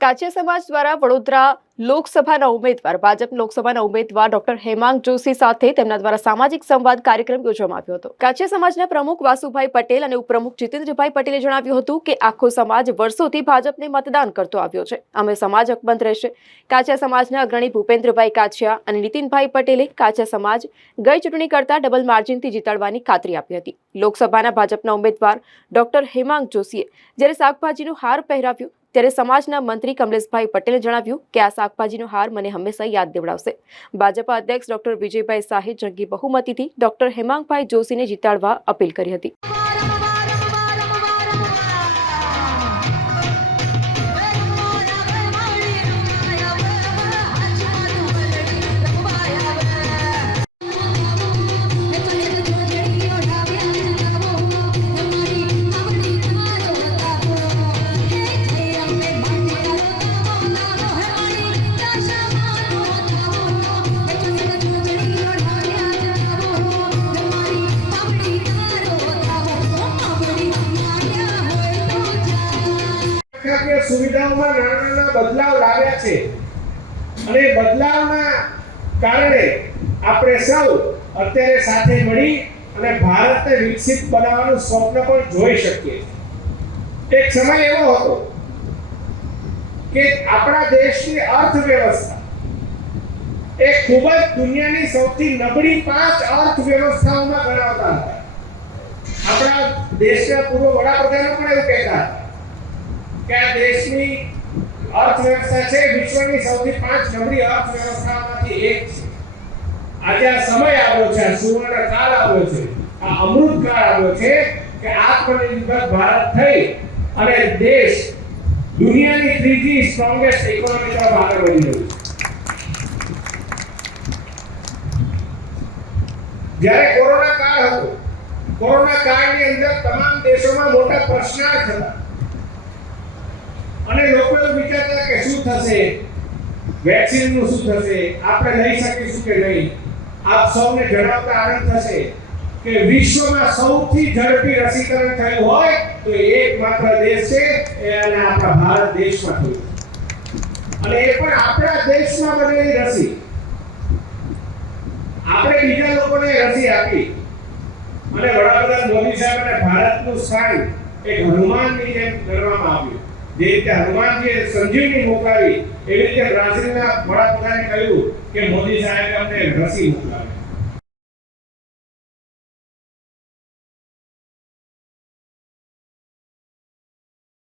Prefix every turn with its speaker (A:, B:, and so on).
A: કાછિયા સમાજ દ્વારા વડોદરા લોકસભાના ઉમેદવાર, ભાજપ લોકસભાના ઉમેદવાર ડોક્ટર હેમાંગ જોશી સાથે તેમના દ્વારા સામાજિક સંવાદ કાર્યક્રમ યોજવામાં આવ્યો હતો. કાછિયા સમાજના પ્રમુખ વાસુભાઈ પટેલ અને ઉપપ્રમુખ જીતેન્દ્રભાઈ પટેલે જણાવ્યું હતું કે આખો સમાજ વર્ષોથી ભાજપને મતદાન કરતો આવ્યો છે. અમે સમાજ અકબંધ રહેશે. કાછિયા સમાજના અગ્રણી ભૂપેન્દ્રભાઈ કાછિયા અને નીતિનભાઈ પટેલે કાછિયા સમાજ ગઈ ચૂંટણી કરતા ડબલ માર્જિનથી જીતાડવાની ખાતરી આપી હતી. લોકસભાના ભાજપના ઉમેદવાર ડોક્ટર હેમાંગ જોશીએ જ્યારે શાકભાજીનું હાર પહેરાવ્યું ત્યારે સમાજના મંત્રી કમલેશભાઈ પટેલે જણાવ્યું કે આ શાકભાજીનો હાર મને હંમેશા યાદ દેવડાવશે. ભાજપા અધ્યક્ષ ડોક્ટર વિજયભાઈ શાહે જંગી બહુમતીથી ડોક્ટર હેમાંગભાઈ જોશીને જીતાડવા અપીલ કરી હતી.
B: સુવિધાઓમાં નાના બદલાવ લાવ્યા છે. અને બદલાવના કારણે આપણે સૌ અત્યારે સાથે મળી અને ભારતને વિકસિત બનાવવાનું સ્વપ્ન પણ જોઈ શકીએ એક સમય એવો હતો કે આપણા દેશની અર્થવ્યવસ્થા એ ખૂબ જ દુનિયાની સૌથી નબળી પાંચ અર્થવ્યવસ્થાઓમાં ગણાવતા હતા. આપણા દેશના પૂર્વ વડાપ્રધાનો પણ એવું કહેતા હતા. કે આ દેશની અર્થવ્યવસ્થા છે, વિશ્વની સૌથી પાંચ નબળી અર્થવ્યવસ્થામાંથી એક છે. આજે આ સમય આવ્યો છે, આ સુવર્ણ કાળ આવ્યો છે, આ અમૃત કાળ આવ્યો છે કે આત્મનિર્ભર ભારત થઈ અને દેશ દુનિયાની ત્રીજી સ્ટ્રોંગેસ્ટ ઇકોનોમી તરફ આગળ વધી રહ્યું છે. જ્યારે કોરોના કાળ હતો, કોરોના કાળની અંદર તમામ દેશોમાં મોટા પ્રશ્નાર્થ હતા અને લોકો એવું વિચારતા કે શું થશે? વેક્સિનનું શું થશે? આપણે લઈ શકીશું કે નહીં? આપ સૌને જણાવતા આનંદ થશે કે વિશ્વમાં સૌથી ઝડપી રસીકરણ થયું હોય તો એક માત્ર દેશ છે અને આપણા ભારત દેશમાં થયું. અને એ પણ આપણા દેશમાં બનેલી રસી. આપણે બીજા લોકોને રસી આપી. અને વડાપ્રધાન મોદી સાહેબ અને ભારતનું સ્થાન એક હનુમાનની જેમ કરવામાં આવ્યું. જે રીતે હનુમાનજીએ સંજીવની મોકલાવી એવી રીતે બ્રાઝિલના વડાપ્રધાને કહ્યું કે મોદી સાહેબ અમને રસી મોકલાવી.